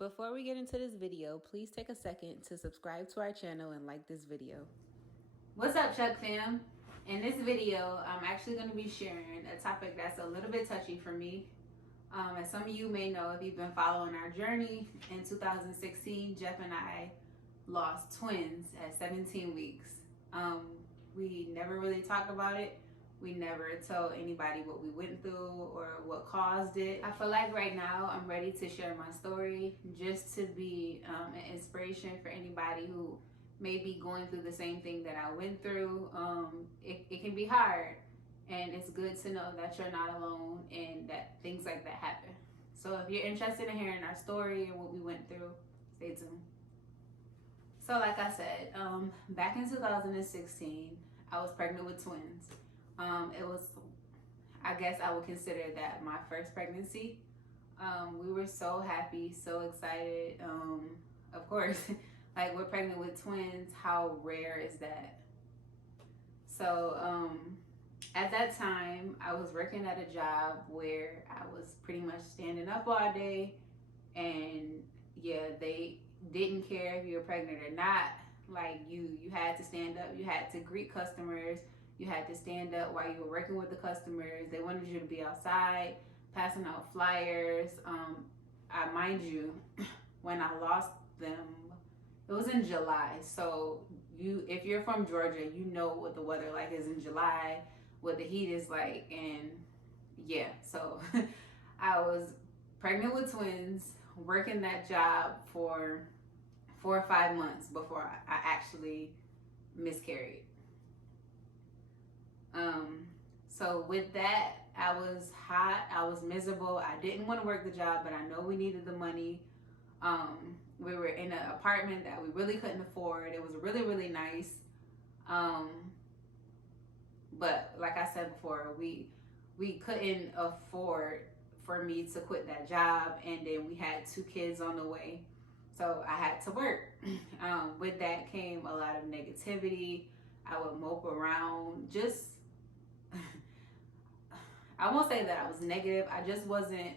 Before we get into this video, please take a second to subscribe to our channel and like this video. What's up, Chuck fam? In this video, I'm actually going to be sharing a topic that's a little bit touchy for me. As some of you may know, if you've been following our journey, in 2016, Jeff and I lost twins at 17 weeks. We never really talked about it. We never told anybody what we went through or what caused it. I feel like right now I'm ready to share my story just to be an inspiration for anybody who may be going through the same thing that I went through. It can be hard, and it's good to know that you're not alone and that things like that happen. So if you're interested in hearing our story and what we went through, stay tuned. So like I said, back in 2016, I was pregnant with twins. It was, I guess I would consider that my first pregnancy. We were so happy, so excited. Of course, like we're pregnant with twins, how rare is that? So at that time, I was working at a job where I was pretty much standing up all day, and yeah, they didn't care if you were pregnant or not. Like you had to stand up, you had to greet customers, you had to stand up while you were working with the customers. They wanted you to be outside passing out flyers. Mind you, when I lost them, it was in July. So if you're from Georgia, you know what the weather like is in July, what the heat is like. And yeah, so I was pregnant with twins, working that job for 4 or 5 months before I actually miscarried. So with that, I was hot, I was miserable. I didn't want to work the job, but I know we needed the money. We were in an apartment that we really couldn't afford. It was really, really nice. But like I said before, we couldn't afford for me to quit that job, and then we had 2 kids on the way. So I had to work. With that came a lot of negativity. I would mope around, just I won't say that I was negative. I just wasn't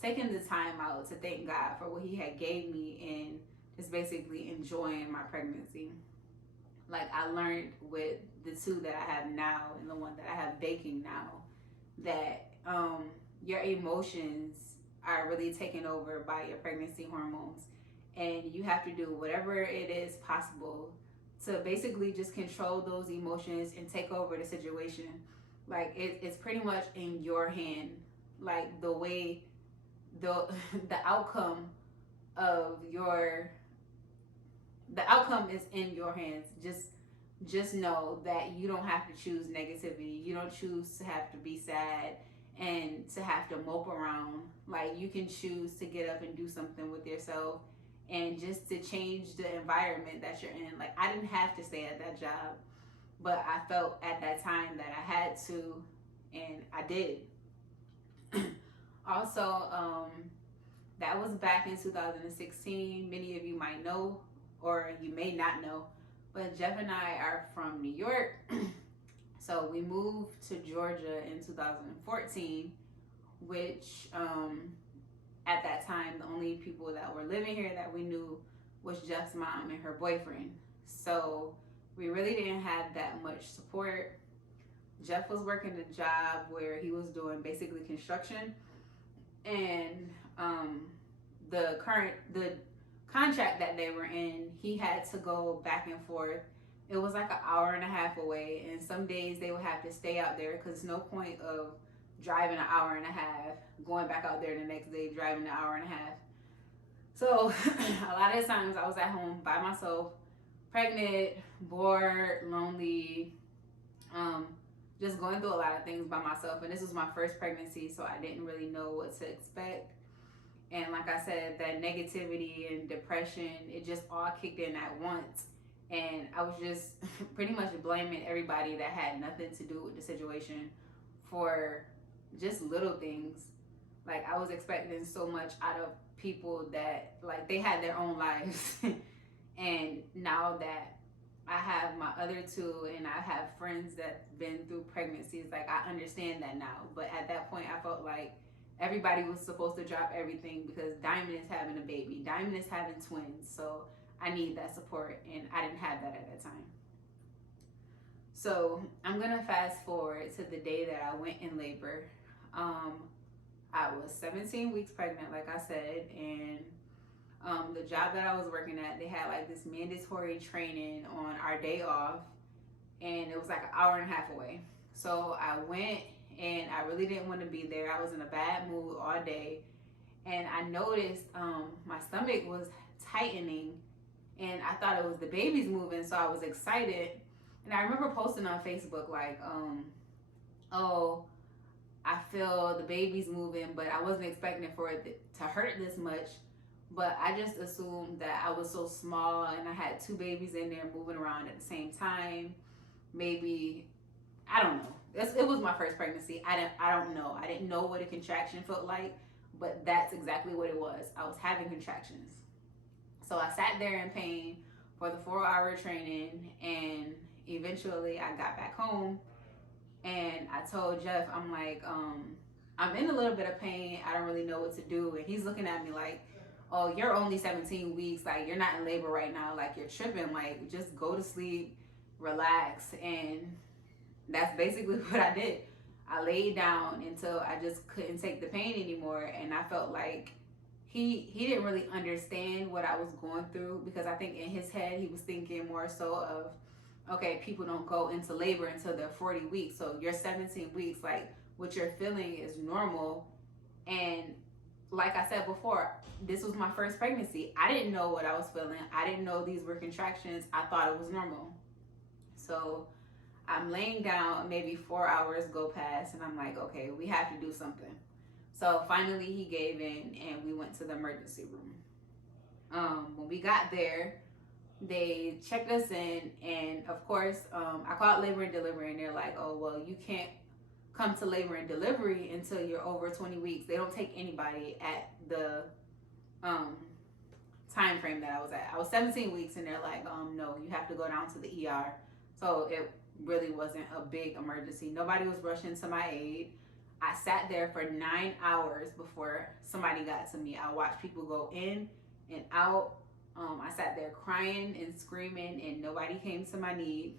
taking the time out to thank God for what he had gave me and just basically enjoying my pregnancy. Like I learned with the 2 that I have now and the one that I have baking now, that your emotions are really taken over by your pregnancy hormones, and you have to do whatever it is possible to basically just control those emotions and take over the situation. Like it's pretty much in your hand. Like the way the outcome of the outcome is in your hands. Just know that you don't have to choose negativity. You don't choose to have to be sad and to have to mope around. Like you can choose to get up and do something with yourself and just to change the environment that you're in. Like I didn't have to stay at that job, but I felt at that time that I had to, and I did. Also, that was back in 2016. Many of you might know, or you may not know, but Jeff and I are from New York. So we moved to Georgia in 2014, which at that time, the only people that were living here that we knew was Jeff's mom and her boyfriend. So we really didn't have that much support. Jeff was working a job where he was doing basically construction, and the contract that they were in, he had to go back and forth. It was like an hour and a half away, and some days they would have to stay out there because no point of driving an hour and a half, going back out there the next day, driving an hour and a half. So a lot of the times I was at home by myself, pregnant, bored, lonely, just going through a lot of things by myself. And this was my first pregnancy, so I didn't really know what to expect. And like I said, that negativity and depression, it just all kicked in at once. And I was just pretty much blaming everybody that had nothing to do with the situation for just little things. Like I was expecting so much out of people that like they had their own lives. And now that I have my other 2 and I have friends that's been through pregnancies, like I understand that now. But at that point I felt like everybody was supposed to drop everything because Diamond is having a baby. Diamond is having twins. So I need that support, and I didn't have that at that time. So I'm gonna fast forward to the day that I went in labor. I was 17 weeks pregnant, like I said, and the job that I was working at, they had like this mandatory training on our day off, and it was like an hour and a half away. So I went, and I really didn't want to be there. I was in a bad mood all day, and I noticed my stomach was tightening, and I thought it was the baby's moving, so I was excited. And I remember posting on Facebook like, oh, I feel the baby's moving, but I wasn't expecting for it to hurt this much. But I just assumed that I was so small and I had two babies in there moving around at the same time. Maybe, I don't know. It was my first pregnancy. I don't know. I didn't know what a contraction felt like, but that's exactly what it was. I was having contractions. So I sat there in pain for the 4-hour training, and eventually I got back home, and I told Jeff, I'm like, I'm in a little bit of pain. I don't really know what to do. And he's looking at me like, oh, you're only 17 weeks. Like, you're not in labor right now. Like, you're tripping. Like, just go to sleep, relax. And that's basically what I did. I laid down until I just couldn't take the pain anymore. And I felt like he didn't really understand what I was going through, because I think in his head, he was thinking more so of, okay, people don't go into labor until they're 40 weeks. So you're 17 weeks, like what you're feeling is normal. And like I said before, this was my first pregnancy. I didn't know what I was feeling. I didn't know these were contractions. I thought it was normal. So I'm laying down, maybe 4 hours go past, and I'm like, okay, we have to do something. So finally he gave in, and we went to the emergency room. When we got there, they checked us in, and of course, I called labor and delivery, and they're like, oh, well, you can't come to labor and delivery until you're over 20 weeks. They don't take anybody at the time frame that I was at. I was 17 weeks, and they're like, no, you have to go down to the ER. So it really wasn't a big emergency. Nobody was rushing to my aid. I sat there for 9 hours before somebody got to me. I watched people go in and out. I sat there crying and screaming, and nobody came to my need.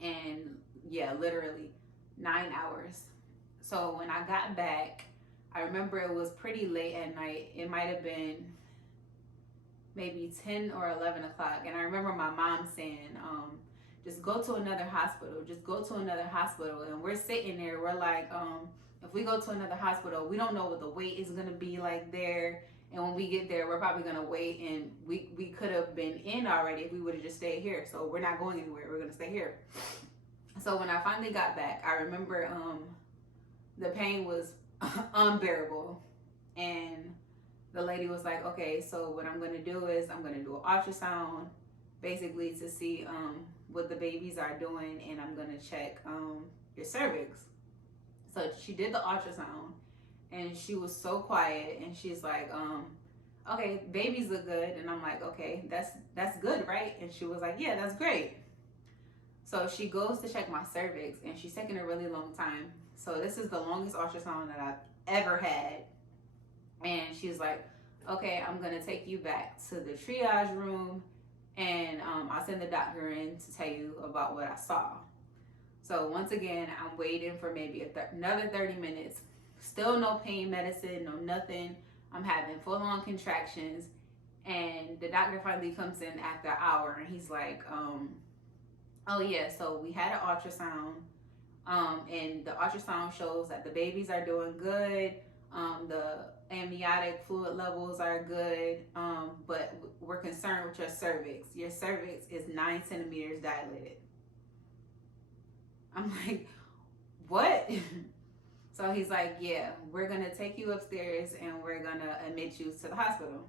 And yeah, literally 9 hours. So when I got back, I remember it was pretty late at night. It might have been maybe 10 or 11 o'clock. And I remember my mom saying, just go to another hospital. Just go to another hospital. And we're sitting there. We're like, if we go to another hospital, we don't know what the wait is going to be like there. And when we get there, we're probably going to wait. And we could have been in already if we would have just stayed here. So we're not going anywhere. We're going to stay here. So when I finally got back, I remember the pain was unbearable. And the lady was like, okay, so what I'm going to do is I'm going to do an ultrasound, basically to see what the babies are doing, and I'm going to check your cervix. So she did the ultrasound, and she was so quiet, and she's like, okay, babies look good. And I'm like, okay, that's good, right? And she was like, yeah, that's great. So she goes to check my cervix, and she's taking a really long time. So this is the longest ultrasound that I've ever had. And she's like, okay, I'm going to take you back to the triage room, and I'll send the doctor in to tell you about what I saw. So once again, I'm waiting for maybe another 30 minutes. Still no pain medicine, no nothing. I'm having full-on contractions. And the doctor finally comes in after an hour, and he's like, oh yeah, so we had an ultrasound. And the ultrasound shows that the babies are doing good. The amniotic fluid levels are good, but we're concerned with your cervix. Your cervix is 9 centimeters dilated. I'm like, what? So he's like, yeah, we're going to take you upstairs, and we're going to admit you to the hospital.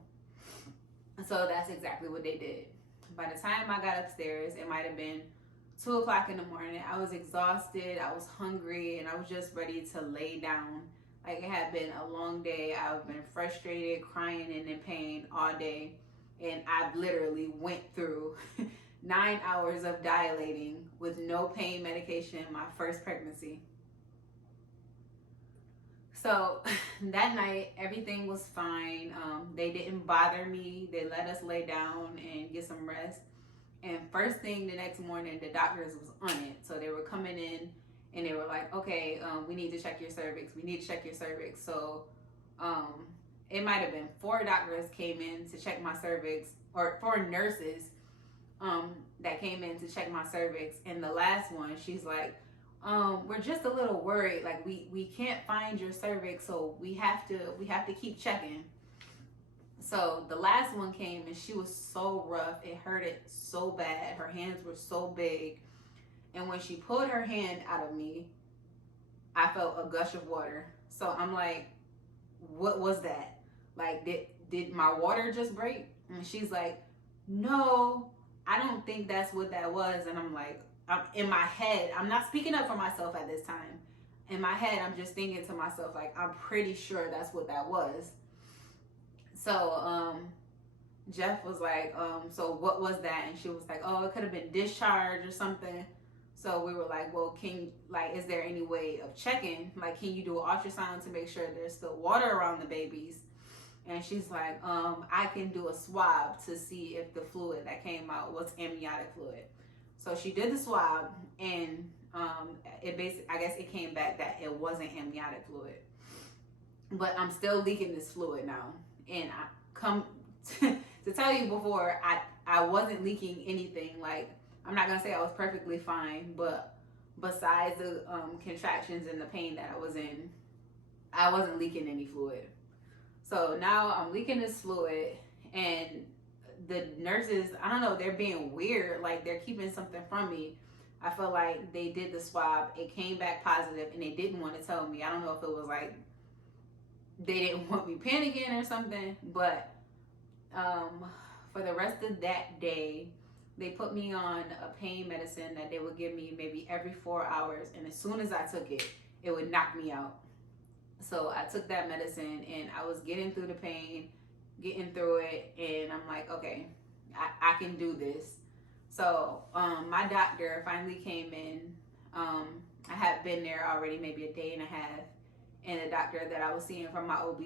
So that's exactly what they did. By the time I got upstairs, it might have been 2 o'clock in the morning. I was exhausted, I was hungry, and I was just ready to lay down. Like, it had been a long day. I've been frustrated, crying, and in pain all day. And I literally went through 9 hours of dilating with no pain medication, my first pregnancy. So that night, everything was fine. They didn't bother me. They let us lay down and get some rest. And first thing the next morning, the doctors was on it. So they were coming in and they were like, okay, we need to check your cervix. We need to check your cervix. So um, it might have been 4 doctors came in to check my cervix, or 4 nurses that came in to check my cervix. And the last one, she's like, we're just a little worried. Like we can't find your cervix, so we have to keep checking. So the last one came and she was so rough. It hurted so bad. Her hands were so big. And when she pulled her hand out of me, I felt a gush of water. So I'm like, what was that? Like, did my water just break? And she's like, no, I don't think that's what that was. And I'm like, in my head, I'm not speaking up for myself at this time. In my head, I'm just thinking to myself, like, I'm pretty sure that's what that was. So Jeff was like, so what was that? And she was like, oh, it could have been discharge or something. So we were like, well, is there any way of checking? Like, can you do an ultrasound to make sure there's still water around the babies? And she's like, I can do a swab to see if the fluid that came out was amniotic fluid. So she did the swab, and I guess it came back that it wasn't amniotic fluid. But I'm still leaking this fluid now. And I come to tell you before, I wasn't leaking anything. Like, I'm not gonna say I was perfectly fine, but besides the contractions and the pain that I was in, I wasn't leaking any fluid. So now I'm leaking this fluid, and the nurses, I don't know, they're being weird. Like, they're keeping something from me. I feel like they did the swab, it came back positive, and they didn't want to tell me. I don't know if it was like they didn't want me panicking or something, but for the rest of that day, they put me on a pain medicine that they would give me maybe every 4 hours, and as soon as I took it, it would knock me out. So I took that medicine, and I was getting through the pain, getting through it, and I'm like, okay, I can do this. So my doctor finally came in. I had been there already maybe a day and a half, and the doctor that I was seeing from my OB,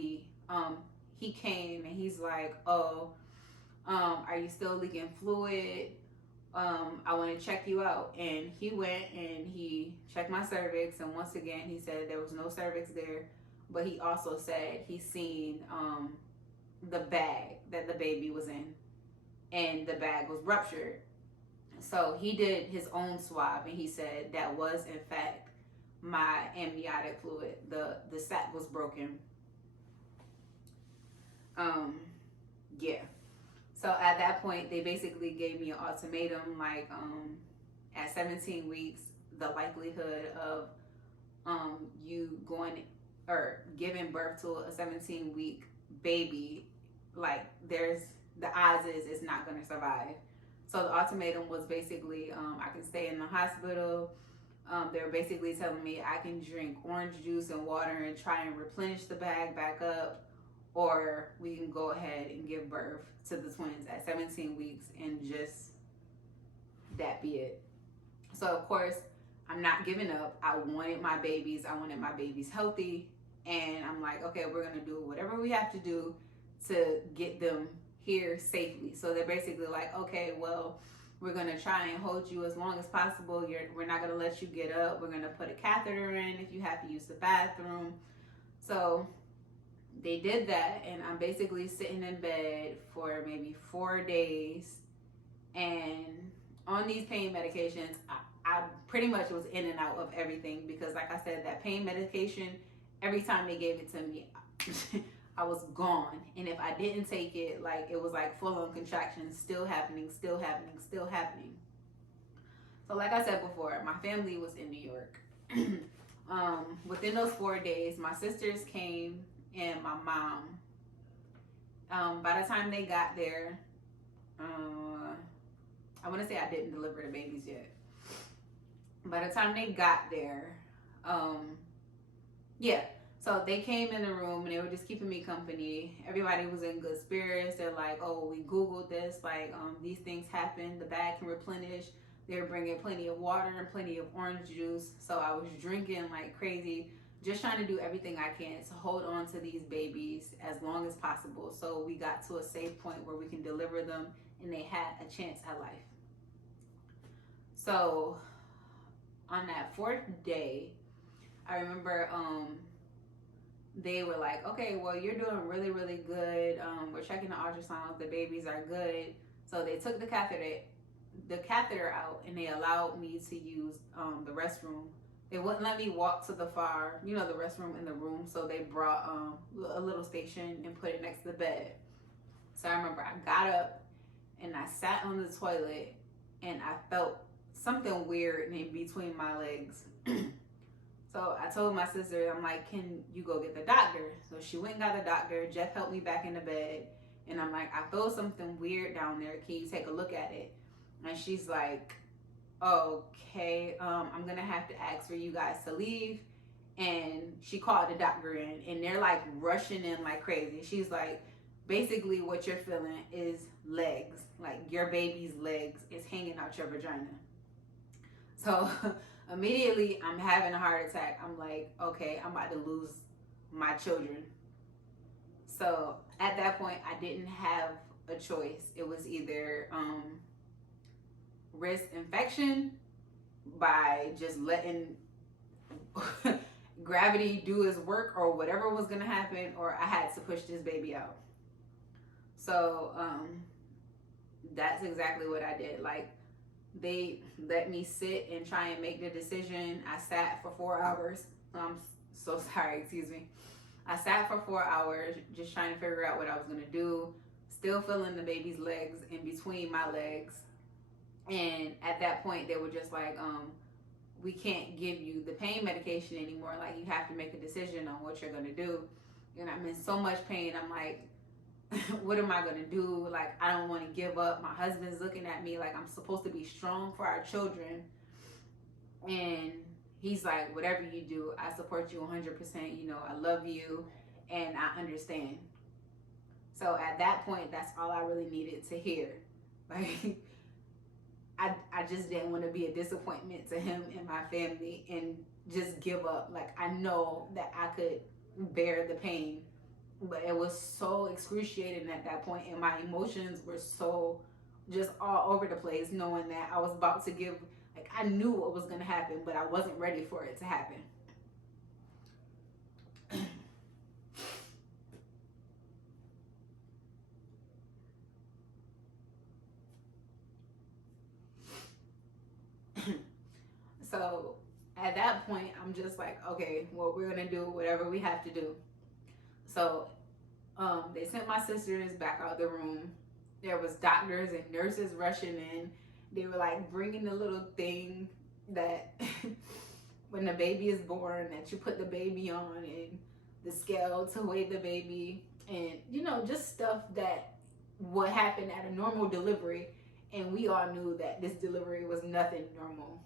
he came and he's like, oh, are you still leaking fluid? I want to check you out. And he went and he checked my cervix, and once again he said there was no cervix there, but he also said he seen the bag that the baby was in, and the bag was ruptured. So he did his own swab, and he said that was in fact my amniotic fluid. The sac was broken. Yeah. So at that point, they basically gave me an ultimatum, like, at 17 weeks, the likelihood of you going or giving birth to a 17-week baby, like, there's the odds is it's not going to survive. So the ultimatum was basically, I can stay in the hospital. They were basically telling me I can drink orange juice and water and try and replenish the bag back up, or we can go ahead and give birth to the twins at 17 weeks and just that be it. So of course, I'm not giving up. I wanted my babies. I wanted my babies healthy. And I'm like, okay, we're going to do whatever we have to do to get them here safely. So they're basically like, okay, well, we're going to try and hold you as long as possible. We're not going to let you get up. We're going to put a catheter in if you have to use the bathroom. So they did that, and I'm basically sitting in bed for maybe 4 days. And on these pain medications, I pretty much was in and out of everything, because like I said, that pain medication, every time they gave it to me, I was gone. And if I didn't take it, like, it was like full-on contractions, still happening. So like I said before, my family was in New York. Within those 4 days, my sisters came and my mom. By the time they got there, I want to say I didn't deliver the babies yet. By the time they got there, yeah. So they came in the room and they were just keeping me company. Everybody was in good spirits. They're like, oh, we Googled this. Like, these things happen. The bag can replenish. They were bringing plenty of water and plenty of orange juice. So I was drinking like crazy, just trying to do everything I can to hold on to these babies as long as possible. So we got to a safe point where we can deliver them and they had a chance at life. So on that 4th day, I remember they were like, okay, well, you're doing really, really good. We're checking the ultrasound. The babies are good. So they took the catheter out, and they allowed me to use the restroom. They wouldn't let me walk to the far, the restroom in the room. So they brought a little station and put it next to the bed. So I remember I got up and I sat on the toilet, and I felt something weird in between my legs. So I told my sister, I'm like, can you go get the doctor? So she went and got the doctor. Jeff helped me back in the bed. And I'm like, I feel something weird down there. Can you take a look at it? And she's like, okay, I'm going to have to ask for you guys to leave. And she called the doctor in, and they're like rushing in like crazy. She's like, basically what you're feeling is legs. Like your baby's legs is hanging out your vagina. So immediately I'm having a heart attack. I'm like, okay, I'm about to lose my children. So at that point, I didn't have a choice. It was either risk infection by just letting gravity do its work or whatever was going to happen, or I had to push this baby out. So that's exactly what I did. Like, they let me sit and try and make the decision. I sat for 4 hours. I'm so sorry, excuse me. I sat for 4 hours just trying to figure out what I was going to do, still feeling the baby's legs in between my legs. And at that point, they were just like, we can't give you the pain medication anymore. Like, you have to make a decision on what you're going to do. And I'm in so much pain. I'm like, what am I gonna do? Like, I don't want to give up. My husband's looking at me like I'm supposed to be strong for our children, and he's like, whatever you do, I support you 100%. I love you and I understand. So at that point, that's all I really needed to hear. Like, I just didn't want to be a disappointment to him and my family and just give up. Like, I know that I could bear the pain, but it was so excruciating at that point, and my emotions were so just all over the place, knowing that I was about to give, like, I knew what was going to happen, but I wasn't ready for it to happen. So at that point, I'm just like, okay, well, we're going to do whatever we have to do. So they sent my sisters back out of the room. There was doctors and nurses rushing in. They were like bringing the little thing that when the baby is born, that you put the baby on, and the scale to weigh the baby, and just stuff that would happen at a normal delivery. And we all knew that this delivery was nothing normal.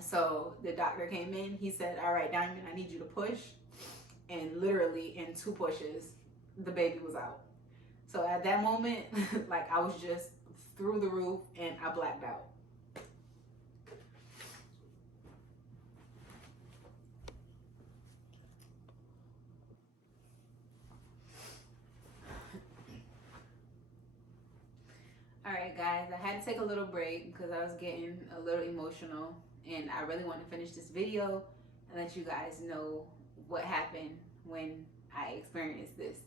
So the doctor came in. He said, all right, Diamond, I need you to push. And literally in 2 pushes, the baby was out. So at that moment, like, I was just through the roof and I blacked out. All right, guys, I had to take a little break because I was getting a little emotional, and I really want to finish this video and let you guys know what happened when I experienced this.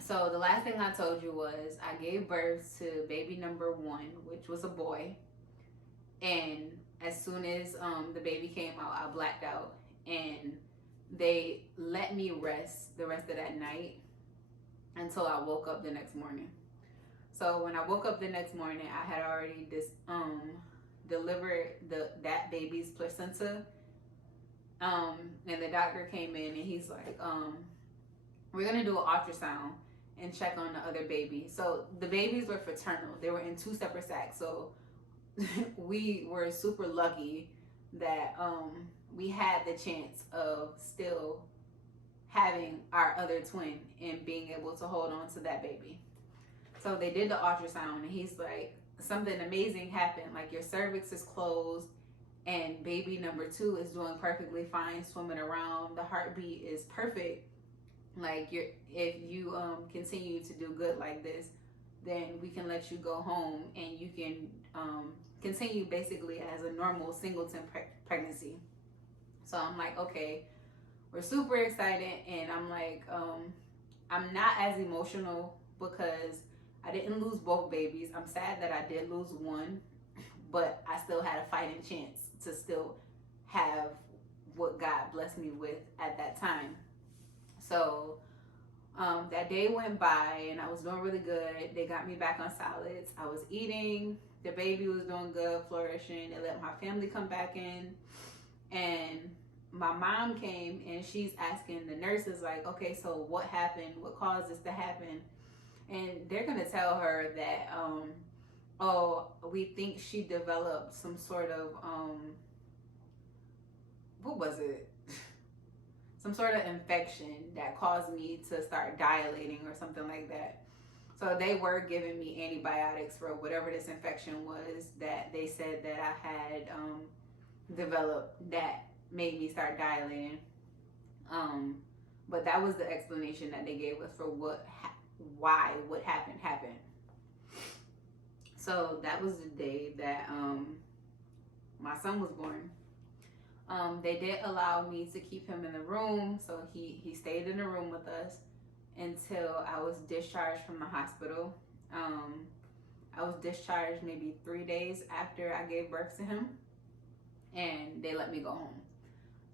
So the last thing I told you was I gave birth to baby number 1, which was a boy. And as soon as the baby came out, I blacked out, and they let me rest the rest of that night until I woke up the next morning. So when I woke up the next morning, I had already delivered that baby's placenta. And the doctor came in and he's like, we're gonna do an ultrasound and check on the other baby. So the babies were fraternal. They were in 2 separate sacks. So we were super lucky that we had the chance of still having our other twin and being able to hold on to that baby. So they did the ultrasound, and he's like, something amazing happened. Like, your cervix is closed and baby number 2 is doing perfectly fine, swimming around. The heartbeat is perfect. Like, if you continue to do good like this, then we can let you go home and you can continue basically as a normal singleton pregnancy. So I'm like, okay, we're super excited, and I'm like, I'm not as emotional because I didn't lose both babies. I'm sad that I did lose one, but I still had a fighting chance to still have what God blessed me with at that time. So that day went by and I was doing really good. They got me back on solids. I was eating. The baby was doing good, flourishing. They let my family come back in. And my mom came and she's asking the nurses, like, okay, so what happened? What caused this to happen? And they're going to tell her that, oh, we think she developed some sort of, what was it? Some sort of infection that caused me to start dilating or something like that. So they were giving me antibiotics for whatever this infection was that they said that I had developed that made me start dilating. But that was the explanation that they gave us for what happened. So that was the day that my son was born. They did allow me to keep him in the room, so he stayed in the room with us until I was discharged from the hospital. I was discharged maybe 3 days after I gave birth to him, and they let me go home.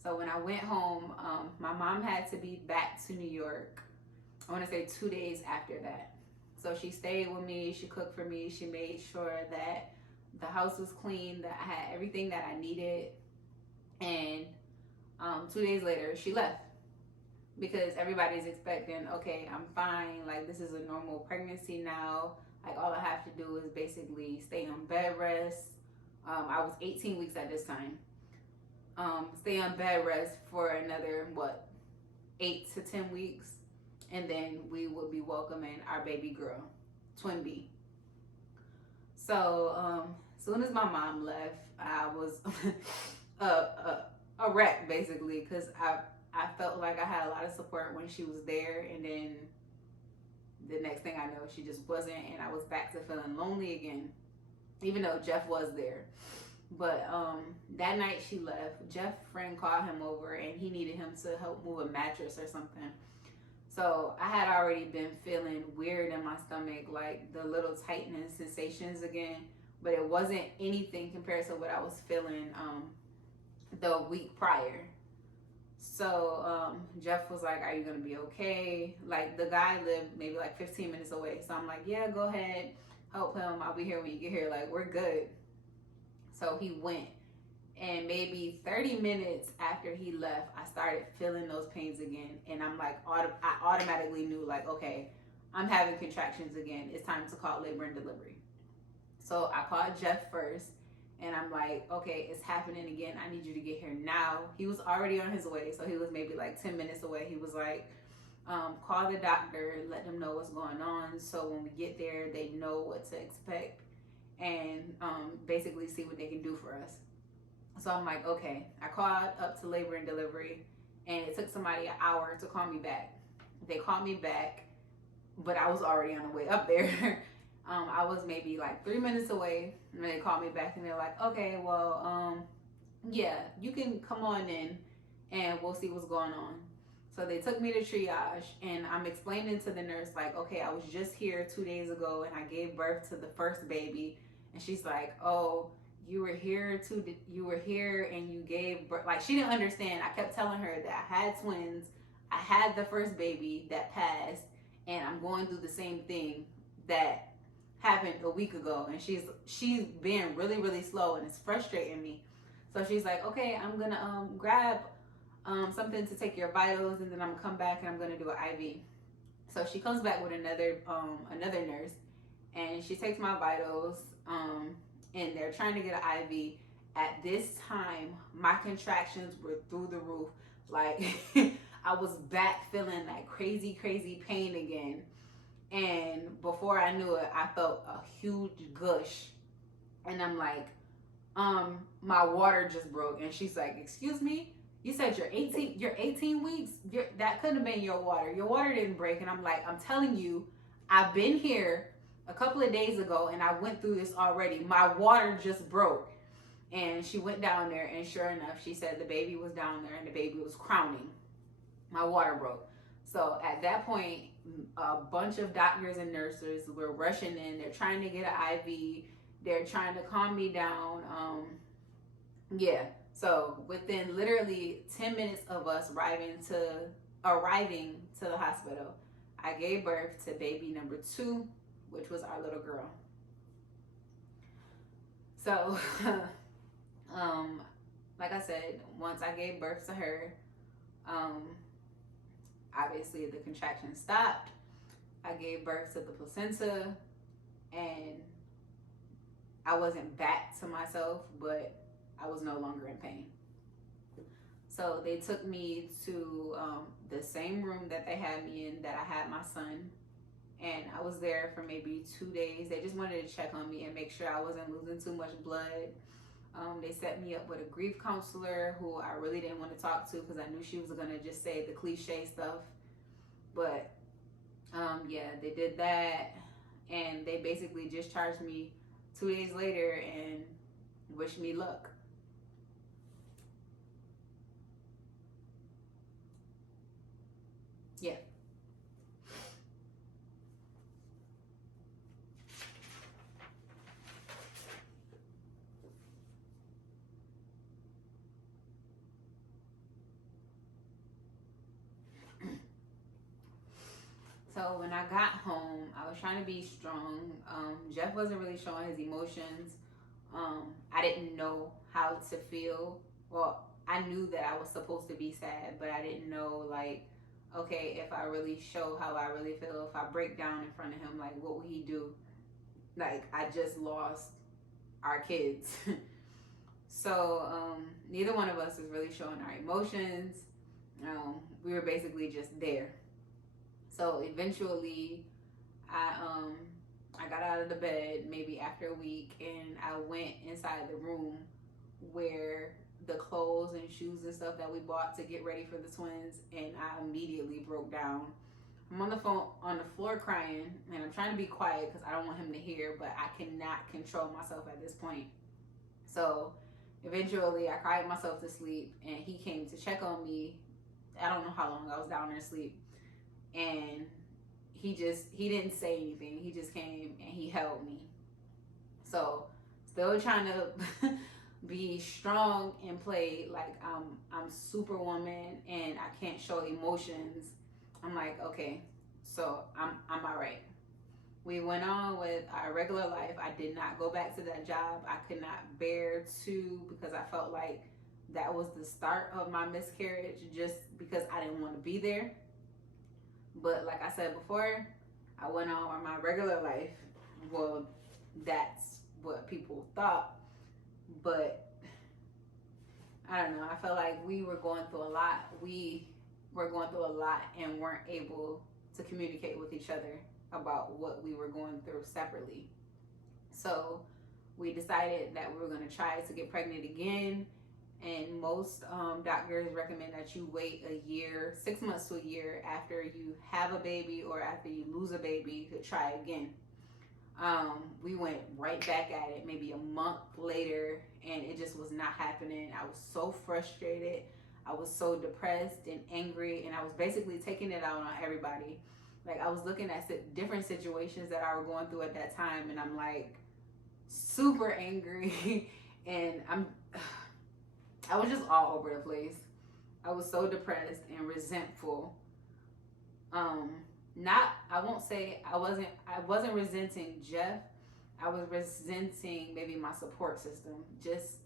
So when I went home, my mom had to be back to New York, I want to say 2 days after that. So she stayed with me, she cooked for me, she made sure that the house was clean, that I had everything that I needed. And 2 days later, she left because everybody's expecting, okay, I'm fine. Like, this is a normal pregnancy now. Like, all I have to do is basically stay on bed rest. I was 18 weeks at this time. Stay on bed rest for another, 8 to 10 weeks. And then we would be welcoming our baby girl, twin B. So, as soon as my mom left, I was a wreck, basically, because I felt like I had a lot of support when she was there, and then the next thing I know, she just wasn't, and I was back to feeling lonely again, even though Jeff was there. But that night she left, Jeff's friend called him over, and he needed him to help move a mattress or something. So I had already been feeling weird in my stomach, like the little tightness sensations again, but it wasn't anything compared to what I was feeling the week prior. So Jeff was like, are you gonna be okay? Like, the guy lived maybe like 15 minutes away, so I'm like, yeah, go ahead, help him, I'll be here when you get here, like, we're good. So he went, and maybe 30 minutes after he left, I started feeling those pains again, and I'm like, I automatically knew, like, okay, I'm having contractions again, it's time to call labor and delivery. So I called Jeff first, and I'm like, okay, it's happening again. I need you to get here now. He was already on his way, so he was maybe like 10 minutes away. He was like, call the doctor, let them know what's going on, so when we get there, they know what to expect, and basically see what they can do for us. So I'm like, okay. I called up to labor and delivery, and it took somebody an hour to call me back. They called me back, but I was already on the way up there. I was maybe like 3 minutes away, and they called me back, and they're like, okay, well, yeah, you can come on in, and we'll see what's going on. So they took me to triage, and I'm explaining to the nurse, like, okay, I was just here 2 days ago, and I gave birth to the first baby. And she's like, oh, you were here and you gave birth. Like, she didn't understand. I kept telling her that I had twins, I had the first baby that passed, and I'm going through the same thing that happened a week ago. And she's being really, really slow, and it's frustrating me. So she's like, okay, I'm gonna grab something to take your vitals, and then I'm gonna come back and I'm gonna do an IV. So she comes back with another nurse, and she takes my vitals, and they're trying to get an IV. At this time, my contractions were through the roof. Like, I was back feeling that crazy pain again. And before I knew it, I felt a huge gush. And I'm like, My water just broke. And she's like, excuse me? You said you're 18 weeks? That couldn't have been your water. Your water didn't break. And I'm like, I'm telling you, I've been here a couple of days ago and I went through this already. My water just broke. And she went down there, and sure enough, she said the baby was down there and the baby was crowning. My water broke. So at that point, a bunch of doctors and nurses were rushing in. They're trying to get an IV. They're trying to calm me down. Yeah. So within literally 10 minutes of us arriving to the hospital, I gave birth to baby number 2, which was our little girl. So, like I said, once I gave birth to her, um, obviously the contraction stopped. I gave birth to the placenta, and I wasn't back to myself, but I was no longer in pain. So they took me to the same room that they had me in that I had my son. And I was there for maybe 2 days. They just wanted to check on me and make sure I wasn't losing too much blood. They set me up with a grief counselor who I really didn't want to talk to because I knew she was going to just say the cliche stuff. But yeah, they did that. And they basically discharged me 2 days later and wished me luck. Yeah. So when I got home, I was trying to be strong. Jeff wasn't really showing his emotions. I didn't know how to feel. Well, I knew that I was supposed to be sad, but I didn't know, like, okay, if I really show how I really feel, if I break down in front of him, like, what would he do? Like, I just lost our kids. So neither one of us was really showing our emotions. We were basically just there. So eventually, I got out of the bed maybe after a week, and I went inside the room where the clothes and shoes and stuff that we bought to get ready for the twins, and I immediately broke down. I'm on the phone on the floor crying, and I'm trying to be quiet because I don't want him to hear, but I cannot control myself at this point. So eventually, I cried myself to sleep, and he came to check on me. I don't know how long I was down there asleep, and he didn't say anything. He just came and he held me. So still trying to be strong and play like I'm superwoman and I can't show emotions. I'm like, okay, so I'm all right. We went on with our regular life. I did not go back to that job. I could not bear to, because I felt like that was the start of my miscarriage, just because I didn't want to be there. But like I said before, I went on with my regular life. Well, that's what people thought. But I don't know. I felt like we were going through a lot. We were going through a lot and weren't able to communicate with each other about what we were going through separately. So we decided that we were going to try to get pregnant again. And most doctors recommend that you wait a year, 6 months to a year after you have a baby or after you lose a baby to try again. We went right back at it maybe a month later, and it just was not happening. I was so frustrated. I was so depressed and angry, and I was basically taking it out on everybody. Like, I was looking at different situations that I were going through at that time, and I'm like super angry, and I was just all over the place. I was so depressed and resentful. Not I won't say I wasn't resenting Jeff. I was resenting maybe my support system. Just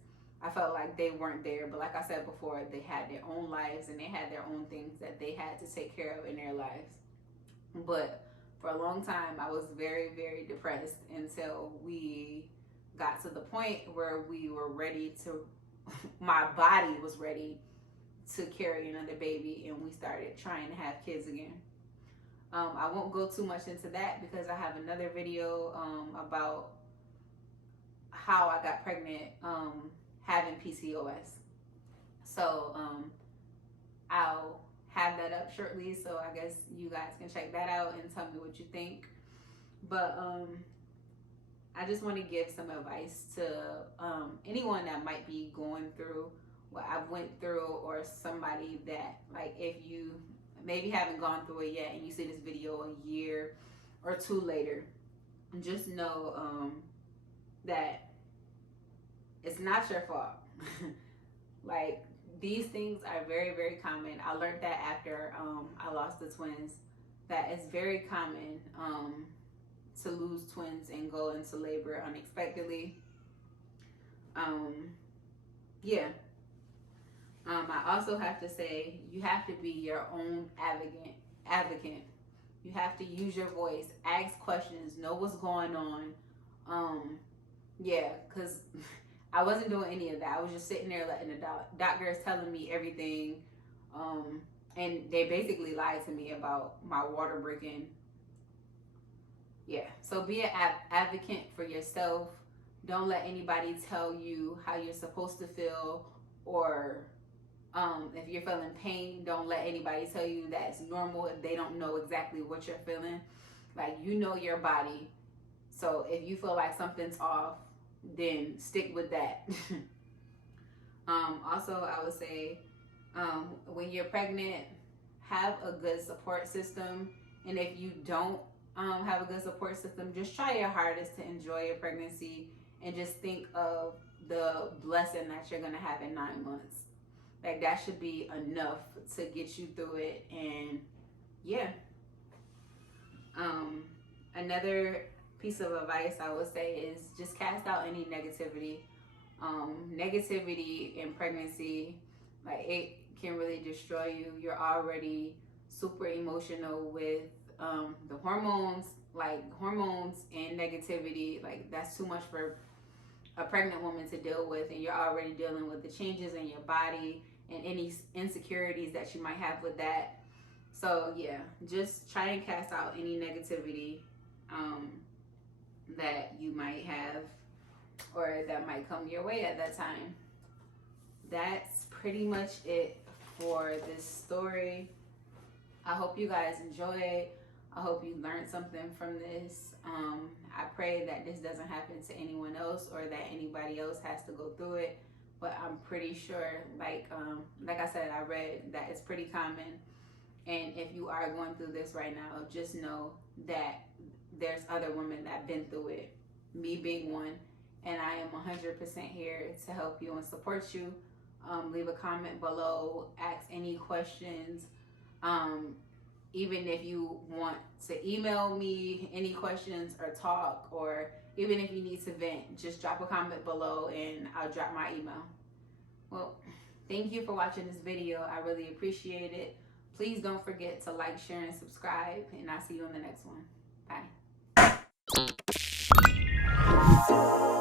I felt like they weren't there. But like I said before, they had their own lives and they had their own things that they had to take care of in their lives. But for a long time I was very, very depressed until we got to the point where we were ready to my body was ready to carry another baby, and we started trying to have kids again. I won't go too much into that because I have another video about how I got pregnant having PCOS. So I'll have that up shortly, so I guess you guys can check that out and tell me what you think. But I just want to give some advice to anyone that might be going through what I went through, or somebody that, like, if you maybe haven't gone through it yet and you see this video a year or two later, just know that it's not your fault. Like, these things are very, very common. I learned that after I lost the twins, that it's very common to lose twins and go into labor unexpectedly. Yeah. I also have to say, you have to be your own advocate. You have to use your voice, ask questions, know what's going on. Yeah, because I wasn't doing any of that. I was just sitting there letting the doctors telling me everything. And they basically lied to me about my water breaking. Yeah, so be an advocate for yourself. Don't let anybody tell you how you're supposed to feel, or if you're feeling pain, don't let anybody tell you that it's normal if they don't know exactly what you're feeling. Like, you know your body. So if you feel like something's off, then stick with that. Also, I would say when you're pregnant, have a good support system. And if you don't have a good support system, just try your hardest to enjoy your pregnancy and just think of the blessing that you're going to have in 9 months. Like, that should be enough to get you through it. And yeah. Another piece of advice I would say is just cast out any negativity. Negativity in pregnancy, like, it can really destroy you. You're already super emotional with the hormones, like hormones and negativity. Like, that's too much for a pregnant woman to deal with, and you're already dealing with the changes in your body and any insecurities that you might have with that. So yeah, just try and cast out any negativity that you might have or that might come your way at that time. That's pretty much it for this story. I hope you guys enjoyed. I hope you learned something from this. I pray that this doesn't happen to anyone else, or that anybody else has to go through it. But I'm pretty sure, like I said, I read that it's pretty common. And if you are going through this right now, just know that there's other women that have been through it, me being one. And I am 100% here to help you and support you. Leave a comment below, ask any questions. Even if you want to email me any questions or talk, or even if you need to vent, just drop a comment below and I'll drop my email. Well, thank you for watching this video. I really appreciate it. Please don't forget to like, share, and subscribe, and I'll see you in the next one. Bye.